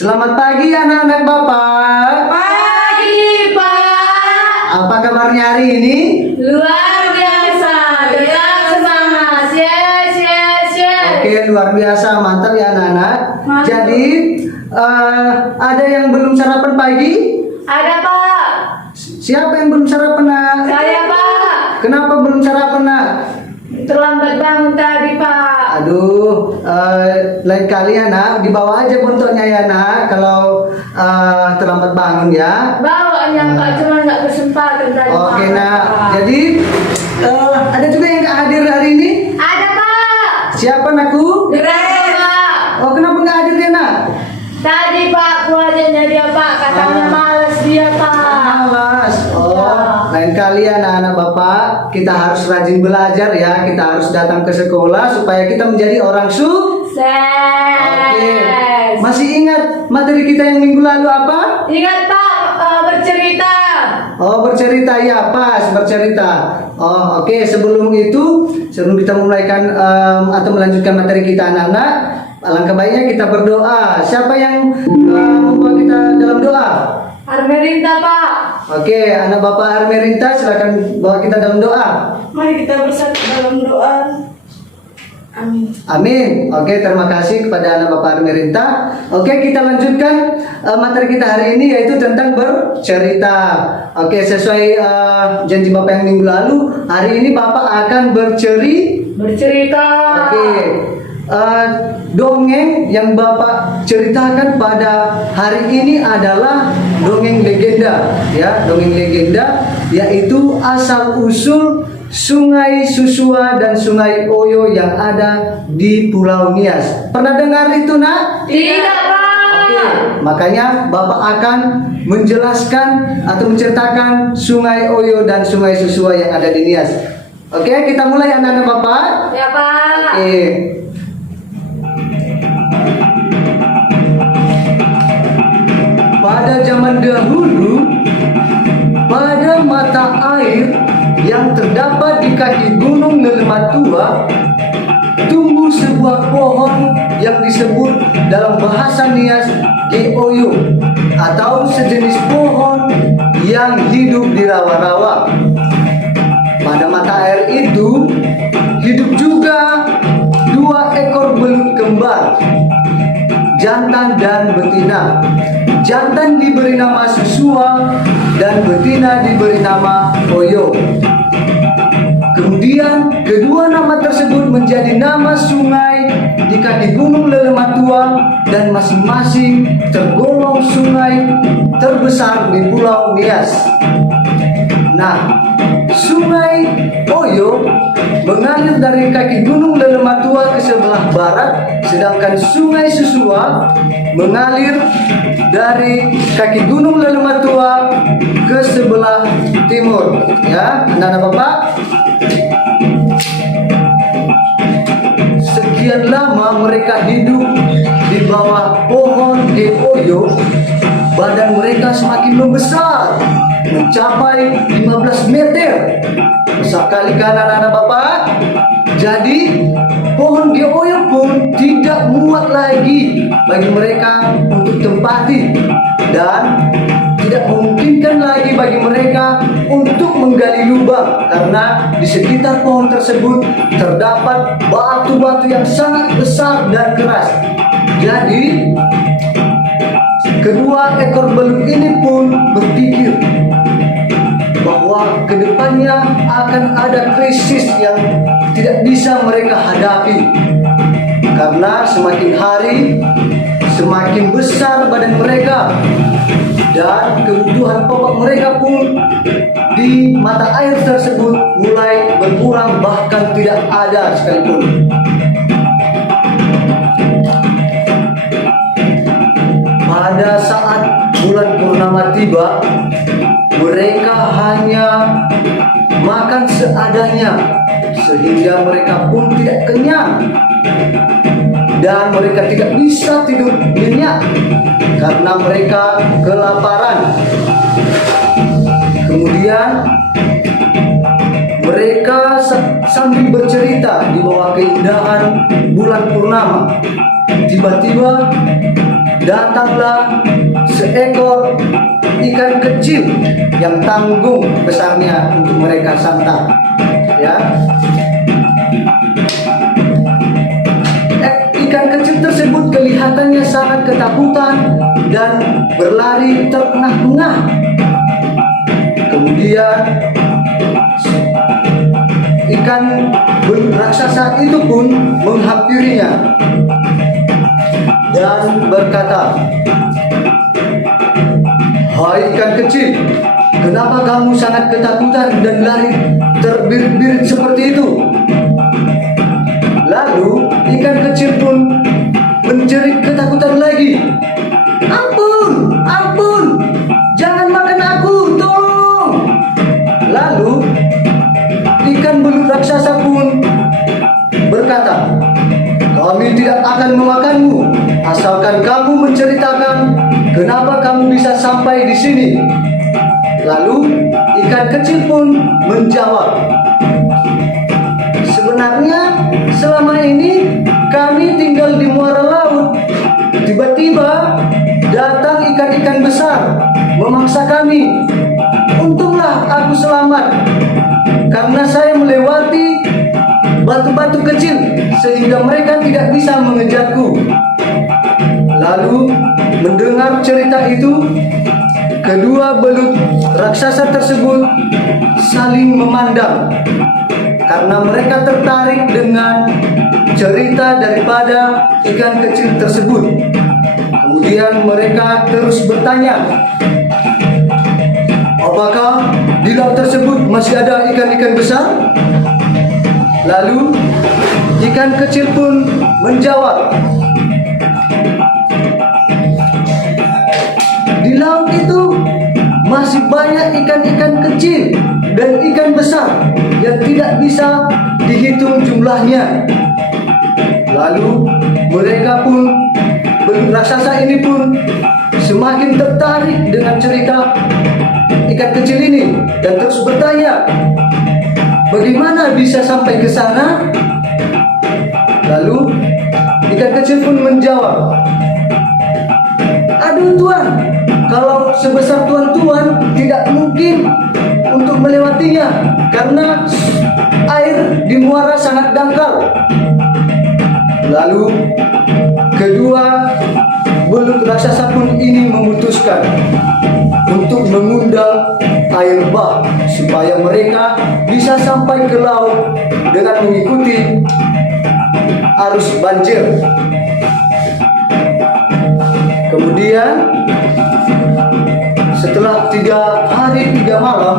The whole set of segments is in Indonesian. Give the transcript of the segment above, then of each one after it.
Selamat pagi anak-anak Bapak. Pagi, Pak. Apa kabarnya hari ini? Luar biasa. Tetap semangat. Oke, luar biasa, mantap ya anak-anak. Mantap. Jadi ada yang belum sarapan pagi? Ada, Pak. Siapa yang belum sarapan nak? Saya, Pak. Kenapa belum sarapan nak? Terlambat bangun tadi, Pak. Aduh, lain kali ya nak, dibawa aja bontoknya ya nak. Kalau terlambat bangun ya. Bawanya, Pak. Cuma nggak kesempatan tadi, Pak. Oke nak. Jadi ada juga yang nggak hadir hari ini. Ada, Pak. Siapa nakku? Saya, Pak. Oh, kenapa nggak hadir dia nak? Tadi, Pak, keluarganya dia, Pak. Katanya malas dia, Pak. Malas. Oh, Ya. lain kali ya anak-anak Bapak, kita harus rajin belajar ya. Kita harus datang ke sekolah supaya kita menjadi orang sukses. Oke. Masih ingat materi kita yang minggu lalu apa? Ingat, Pak, bercerita. Oh, bercerita ya, pas bercerita. Oh, oke. Sebelum kita mulaikan atau melanjutkan materi kita anak-anak, alangkah baiknya kita berdoa. Siapa yang membawa kita dalam doa? Armerinta, Pak. Oke, anak Bapak Armerinta, silakan bawa kita dalam doa. Mari kita bersatu dalam doa. Amin. Amin. Oke, terima kasih kepada anak Bapak Armerinta. Oke, kita lanjutkan materi kita hari ini yaitu tentang bercerita. Oke, sesuai janji Bapak yang minggu lalu, hari ini Bapak akan Bercerita. Oke, dongeng yang Bapak ceritakan pada hari ini adalah dongeng legenda, ya, dongeng legenda, yaitu asal usul Sungai Susua dan Sungai Oyo yang ada di Pulau Nias. Pernah dengar itu nak? Tidak, Pak. Oke, makanya Bapak akan menjelaskan atau menceritakan Sungai Oyo dan Sungai Susua yang ada di Nias. Oke, kita mulai anak-anak Bapak. Ya, Pak. Oke. Pada zaman dahulu, pada mata air yang terdapat di kaki gunung Lelematua, tumbuh sebuah pohon yang disebut dalam bahasa Nias Geoyo, atau sejenis pohon yang hidup di rawa-rawa. Pada mata air itu hidup juga dua ekor belut kembar, jantan dan betina. Jantan diberi nama Susua dan betina diberi nama Oyo. Kemudian kedua nama tersebut menjadi nama sungai di kaki gunung Lelematua dan masing-masing tergolong sungai terbesar di Pulau Nias. Nah, Sungai Oyo mengalir dari kaki gunung Lelematua ke sebelah barat, sedangkan Sungai Susua mengalir dari kaki gunung Lelematua ke sebelah timur. Ya, anak-anak Bapak. Sekian lama mereka hidup di bawah pohon Geoyo, badan mereka semakin membesar, mencapai 15 meter. Besar kali kan anak-anak Bapak? Jadi pohon Geoyo pun tidak muat lagi bagi mereka untuk tempati, dan tidak memungkinkan lagi bagi mereka untuk menggali lubang karena di sekitar pohon tersebut terdapat batu-batu yang sangat besar dan keras. Jadi kedua ekor belut ini pun berpikir bahwa kedepannya akan ada krisis yang tidak bisa mereka hadapi, karena semakin hari semakin besar badan mereka dan kebutuhan pokok mereka pun di mata air tersebut mulai berkurang, bahkan tidak ada sekalipun. Pada saat bulan purnama tiba, mereka hanya makan seadanya sehingga mereka pun tidak kenyang dan mereka tidak bisa tidur nyenyak karena mereka kelaparan. Kemudian mereka sambil bercerita di bawah keindahan bulan purnama. tiba-tiba datanglah seekor ikan kecil yang tanggung besarnya untuk mereka santap. Ya, ikan kecil tersebut kelihatannya sangat ketakutan dan berlari terengah-engah. Kemudian ikan belut raksasa itu pun menghampirinya dan berkata, "Hai ikan kecil, kenapa kamu sangat ketakutan dan lari terbirit-birit seperti itu?" Lalu ikan kecil pun menjerit ketakutan lagi, "Ampun, ampun, jangan makan aku, tolong!" Lalu ikan belut raksasa pun berkata, "Kami tidak akan memakanmu, asalkan kamu menceritakan kenapa kamu bisa sampai di sini." Lalu ikan kecil pun menjawab, "Sebenarnya selama ini kami tinggal di muara laut. Tiba-tiba datang ikan-ikan besar memangsa kami. Untunglah aku selamat karena saya melewati batu-batu kecil sehingga mereka tidak bisa mengejarku." Lalu mendengar cerita itu, kedua belut raksasa tersebut saling memandang karena mereka tertarik dengan cerita daripada ikan kecil tersebut. Kemudian mereka terus bertanya, "Apakah di laut tersebut masih ada ikan-ikan besar?" Lalu ikan kecil pun menjawab, "Di laut itu masih banyak ikan-ikan kecil dan ikan besar yang tidak bisa dihitung jumlahnya." Lalu mereka pun, belut raksasa ini pun semakin tertarik dengan cerita ikan kecil ini dan terus bertanya, "Bagaimana bisa sampai ke sana?" Lalu ikan kecil pun menjawab, "Aduh Tuan, kalau sebesar Tuan tidak mungkin untuk melewatinya karena air di muara sangat dangkal." Lalu kedua belut raksasa pun ini memutuskan untuk mengundang air bah supaya mereka bisa sampai ke laut dengan mengikuti arus banjir. Kemudian setelah 3 hari 3 malam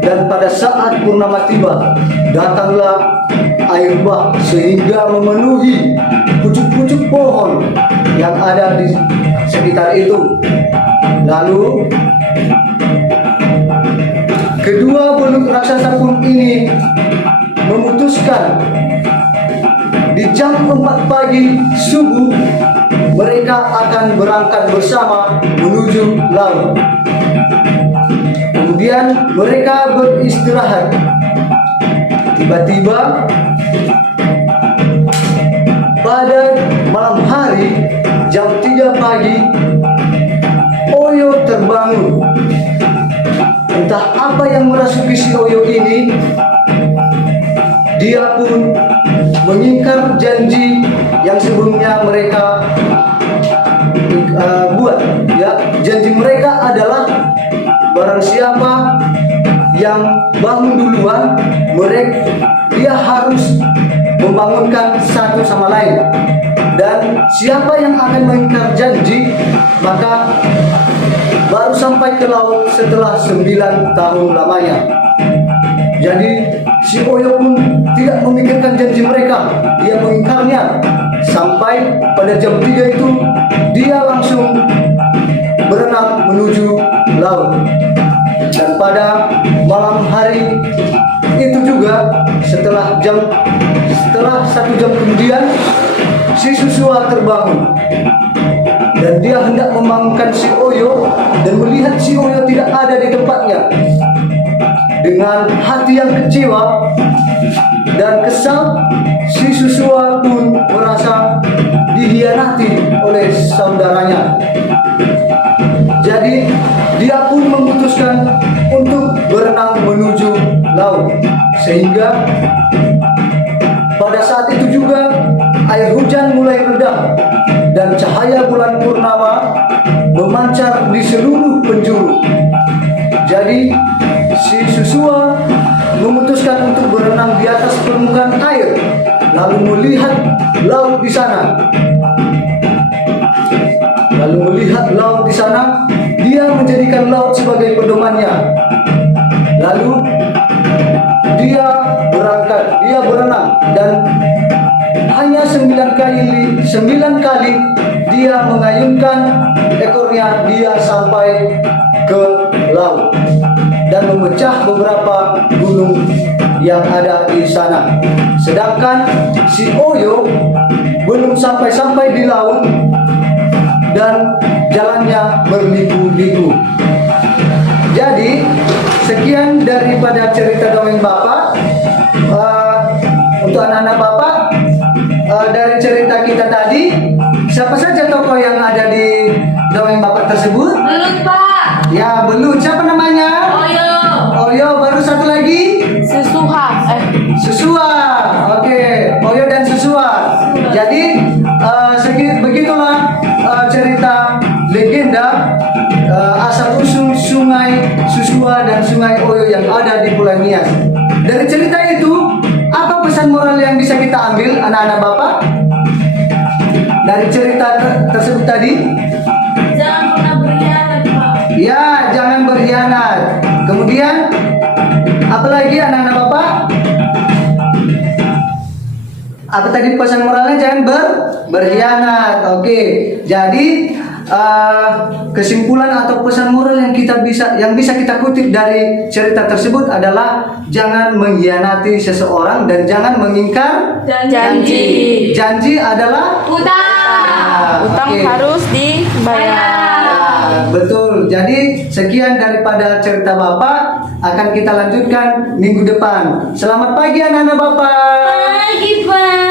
dan pada saat purnama tiba, datanglah air bah sehingga memenuhi pucuk-pucuk pohon yang ada di sekitar itu. Lalu kedua belut raksasa pun ini memutuskan di jam 4 pagi subuh mereka akan berangkat bersama menuju laut. Kemudian mereka beristirahat. Tiba-tiba pada malam hari jam 3 pagi Oyo terbangun. Entah apa yang merasuki si Oyo ini, dia pun mengingkar janji yang sebelumnya mereka buat. Ya, janji mereka adalah barang siapa yang bangun duluan, dia harus membangunkan satu sama lain. Dan siapa yang akan mengingkar janji, maka baru sampai ke laut setelah 9 tahun lamanya. Jadi si Oyo pun tidak memikirkan janji mereka, dia mengingkarnya. Sampai pada jam 3 itu dia langsung berenang menuju laut. Dan pada malam hari itu juga setelah 1 jam kemudian si Susua terbangun dan dia hendak membangunkan si Oyo dan melihat si Oyo tidak ada di tempatnya. dengan hati yang kecewa dan kesal, si Susua pun merasa dihianati oleh saudaranya. Jadi dia pun memutuskan untuk berenang menuju laut. Sehingga pada saat itu juga air hujan mulai reda dan cahaya bulan purnama memancar di seluruh penjuru. Jadi si Susua memutuskan untuk berenang di atas permukaan air, lalu melihat laut di sana. Dia menjadikan laut sebagai pedomannya. Lalu dia berenang dan hanya 9 kali dia mengayunkan ekornya, dia sampai ke laut dan memecah beberapa gunung yang ada di sana. Sedangkan si Oyo belum sampai di laut dan jalannya berliku-liku. Jadi sekian daripada cerita dongeng Bapak. Untuk anak-anak Bapak, dari cerita kita tadi, siapa saja tokoh yang ada di dongeng Bapak tersebut? Belut, Pak. Ya, belut. Siapa namanya? Oyo. Oyo. Baru satu lagi? Susua. Oke, Oyo dan Susua. Jadi begitulah cerita legenda asal usul Sungai Susua dan Sungai Oyo yang ada di Pulau Nias. Dari cerita itu, apa pesan moral yang bisa kita ambil anak-anak Bapak dari cerita tersebut tadi? Jangan pernah berkhianat, Pak. Ya, jangan berkhianat. Kemudian apalagi anak-anak Bapak? Apa tadi pesan moralnya? Jangan berkhianat. Oke. Jadi kesimpulan atau pesan moral yang bisa kita kutip dari cerita tersebut adalah jangan mengkhianati seseorang dan jangan mengingkar Janji. Janji adalah Utang. Utang Oke. harus dibayar. Betul. Jadi sekian daripada cerita Bapak, akan kita lanjutkan minggu depan. Selamat pagi anak-anak Bapak. Pagi, Pak.